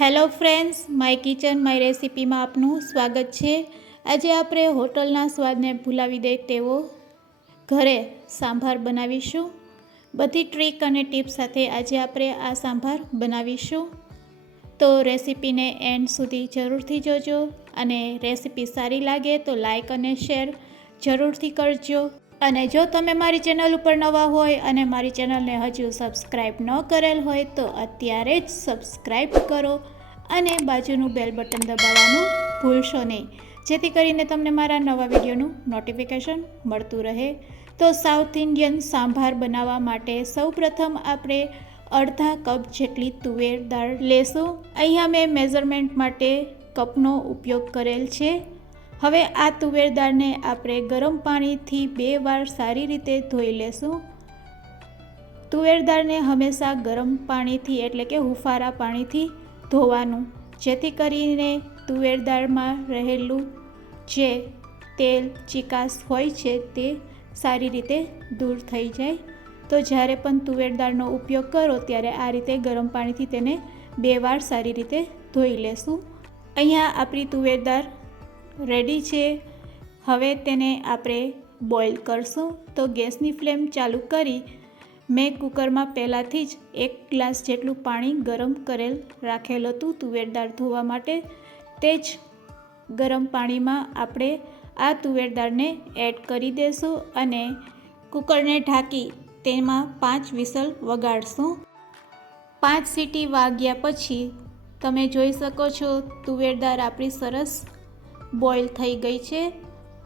Hello friends, my kitchen, my રેસિપીમાં આપનું સ્વાગત છે. આજે આપણે હોટલના સ્વાદને ભૂલાવી દે તેવો ઘરે સાંભાર બનાવીશું. બધી ટ્રીક અને ટીપ સાથે આજે આપણે આ સાંભાર બનાવીશું. તો રેસીપીને એન્ડ સુધી જરૂરથી જોજો અને રેસિપી સારી લાગે તો લાઈક અને શેર જરૂરથી કરજો. અને જો તમે મારી ચેનલ ઉપર નવા હોય અને મારી ચેનલને હજુ સબસ્ક્રાઈબ ન કરેલ હોય તો અત્યારે જ સબસ્ક્રાઈબ કરો અને બાજુનું બેલ બટન દબાવવાનું ભૂલશો નહીં. જેથી કરીને તમને મારા નવા વિડીયોનું નોટિફિકેશન મળતું રહે. તો સાઉથ ઇન્ડિયન સાંભાર બનાવવા માટે સૌપ્રથમ આપણે અડધા કપ જેટલી તુવેર દાળ લેશું. અહીંયા મેં મેઝરમેન્ટ માટે કપનો ઉપયોગ કરેલ છે. હવે આ તુવેર દાળને આપણે ગરમ પાણીથી બે વાર સારી રીતે ધોઈ લેશું. તુવેર દાળને હંમેશા ગરમ પાણીથી એટલે કે હુફારા પાણીથી ધોવાનું, જેથી કરીને તુવેર દાળમાં રહેલું જે તેલ ચિકાસ હોય છે તે સારી રીતે દૂર થઈ જાય. તો જ્યારે પણ તુવેર દાળનો ઉપયોગ કરો ત્યારે આ રીતે ગરમ પાણીથી તેને બે વાર સારી રીતે ધોઈ લેશું. અહીંયા આપણી તુવેર દાળ રેડી છે. હવે તેને આપણે બોઇલ કરશું. તો ગેસની ફ્લેમ ચાલુ કરી મેં કુકરમાં પહેલાંથી જ એક ગ્લાસ જેટલું પાણી ગરમ કરેલ રાખેલ હતું તુવેર દાળ ધોવા માટે. તે જ ગરમ પાણીમાં આપણે આ તુવેર દાળને એડ કરી દેશું અને કુકરને ઢાંકી તેમાં પાંચ વિસલ વગાડશું. પાંચ સીટી વાગ્યા પછી તમે જોઈ શકો છો તુવેર દાળ આપણી સરસ બોઇલ થઈ ગઈ છે.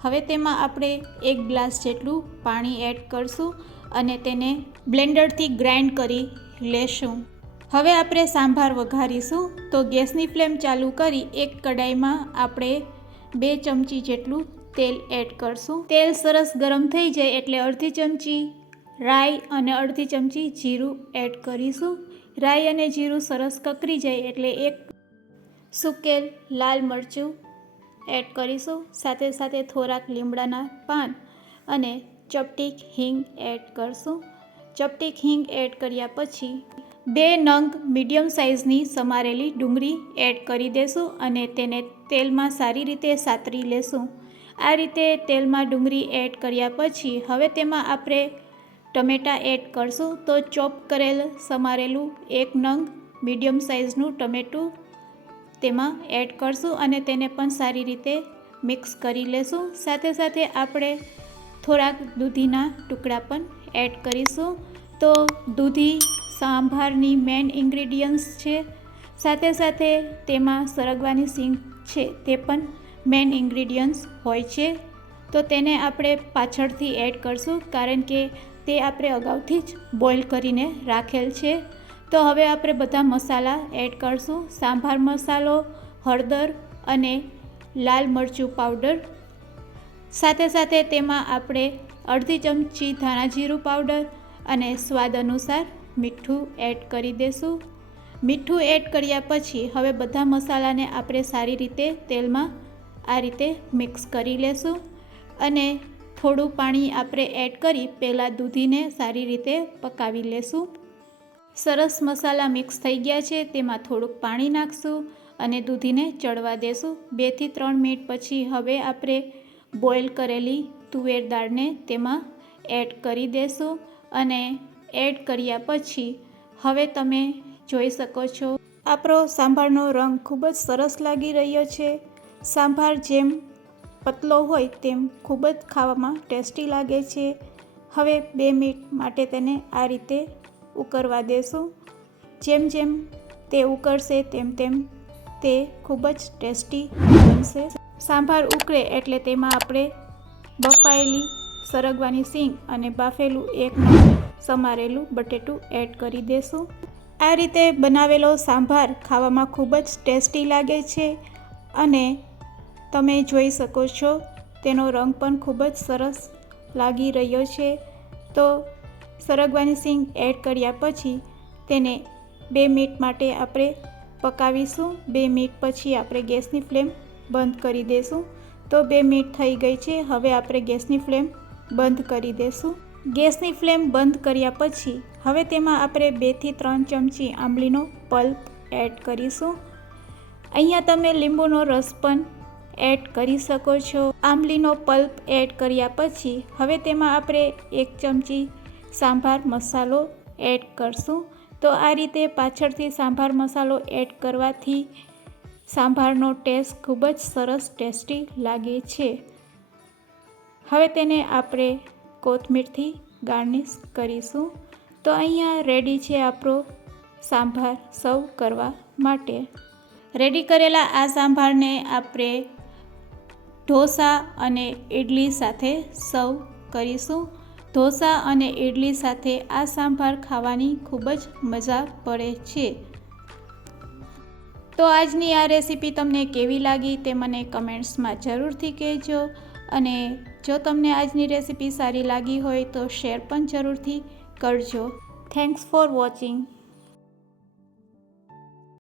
હવે તેમાં આપણે એક ગ્લાસ જેટલું પાણી એડ કરશું અને તેને બ્લેન્ડરથી ગ્રાઇન્ડ કરી લેશું. હવે આપણે સાંભાર વઘારીશું. તો ગેસની ફ્લેમ ચાલુ કરી એક કડાઈમાં આપણે બે ચમચી જેટલું તેલ એડ કરશું. તેલ સરસ ગરમ થઈ જાય એટલે અડધી ચમચી રાઈ અને અડધી ચમચી જીરું એડ કરીશું. રાઈ અને જીરું સરસ કકરી જાય એટલે એક સુકેલ લાલ મરચું એડ કરીશું. સાથે સાથે થોડાક લીમડાના પાન અને ચપટીક હિંગ એડ કરશું. ચપટીક હિંગ એડ કર્યા પછી બે નંગ મીડિયમ સાઇઝની સમારેલી ડુંગળી એડ કરી દેશું અને તેને તેલમાં સારી રીતે સાતરી લેશું. આ રીતે તેલમાં ડુંગળી એડ કર્યા પછી હવે તેમાં આપણે ટમેટાં એડ કરશું. તો ચોપ કરેલ સમારેલું એક નંગ મીડિયમ સાઇઝનું ટમેટું તેમાં એડ કરશું અને તેને પણ સારી રીતે મિક્સ કરી લેશું. સાથે સાથે આપણે થોડાક દૂધીના ટુકડા પણ એડ કરીશું. તો દૂધી સાંભારની મેન ઇન્ગ્રીડિયન્ટ્સ છે. સાથે સાથે તેમાં સરગવાની સિંગ છે તે પણ મેન ઇન્ગ્રીડિયન્ટ્સ હોય છે. તો તેને આપણે પાછળથી એડ કરશું કારણ કે તે આપણે અગાઉથી જ બોઇલ કરીને રાખેલ છે. તો હવે આપણે બધા મસાલા એડ કરશું. સાંભાર મસાલો, હળદર અને લાલ મરચું પાવડર. સાથે સાથે તેમાં આપણે અડધી ચમચી ધાણા જીરું પાવડર અને સ્વાદ અનુસાર મીઠું એડ કરી દેશું. મીઠું એડ કર્યા પછી હવે બધા મસાલાને આપણે સારી રીતે તેલમાં આ રીતે મિક્સ કરી લેશું અને થોડું પાણી આપણે એડ કરી પહેલાં દૂધીને સારી રીતે પકાવી લેશું. સરસ મસાલા મિક્સ થઈ ગયા છે, તેમાં થોડુંક પાણી નાખશું અને દૂધીને ચડવા દેશું. બેથી ત્રણ મિનિટ પછી હવે આપણે બોઇલ કરેલી તુવેર દાળને તેમાં એડ કરી દેશું અને એડ કર્યા પછી હવે તમે જોઈ શકો છો. આપણો સાંભારનો રંગ ખૂબ જ સરસ લાગી રહ્યો છે. સાંભાર જેમ પતલો હોય તેમ ખૂબ જ ખાવામાં ટેસ્ટી લાગે છે. હવે બે મિનિટ માટે તેને આ રીતે ઉકળવા દેશું. જેમ જેમ તે ઉકળશે તેમ તેમ તે ખૂબ જ ટેસ્ટી બનશે. સાંભાર ઉકળે એટલે તેમાં આપણે બફાયેલી સરગવાની સિંગ અને બાફેલું એક સમારેલું બટેટું એડ કરી દેશું. આ રીતે બનાવેલો સાંભાર ખાવામાં ખૂબ જ ટેસ્ટી લાગે છે અને તમે જોઈ શકો છો તેનો રંગ પણ ખૂબ જ સરસ લાગી રહ્યો છે. તો સરગવાની સિંગ એડ કર્યા પછી તેને બે મિનિટ માટે આપણે પકાવીશું. બે મિનિટ પછી આપણે ગેસની ફ્લેમ બંધ કરી દઈશું તો બે મિનિટ થઈ ગઈ છે. હવે આપણે ગેસની ફ્લેમ બંધ કરી દઈશું ગેસની ફ્લેમ બંધ કર્યા પછી હવે તેમાં આપણે બેથી ત્રણ ચમચી આંબલીનો પલ્પ એડ કરીશું. અહીંયા તમે લીંબુનો રસ પણ એડ કરી શકો છો. આંબલીનો પલ્પ એડ કર્યા પછી હવે તેમાં આપણે એક ચમચી સાંભાર મસાલો એડ કરશું. તો આ રીતે પાછળથી સાંભાર મસાલો એડ કરવાથી સાંભારનો ટેસ્ટ ખૂબ જ સરસ ટેસ્ટી લાગે છે. હવે તેને આપણે કોથમીરથી ગાર્નિશ કરીશું. તો અહીંયા રેડી છે આપણો સાંભાર સર્વ કરવા માટે. રેડી કરેલા આ સાંભારને આપણે ઢોસા અને ઇડલી સાથે સર્વ કરીશું. ઢોસા અને ઇડલી સાથે આ સાંભાર ખાવાની ખૂબ જ મજા પડે છે. તો આજની આ રેસીપી તમને કેવી લાગી તે મને કમેન્ટ્સમાં જરૂરથી કહેજો અને જો તમને આજની રેસીપી સારી લાગી હોય તો શેર પણ જરૂરથી કરજો. Thanks for watching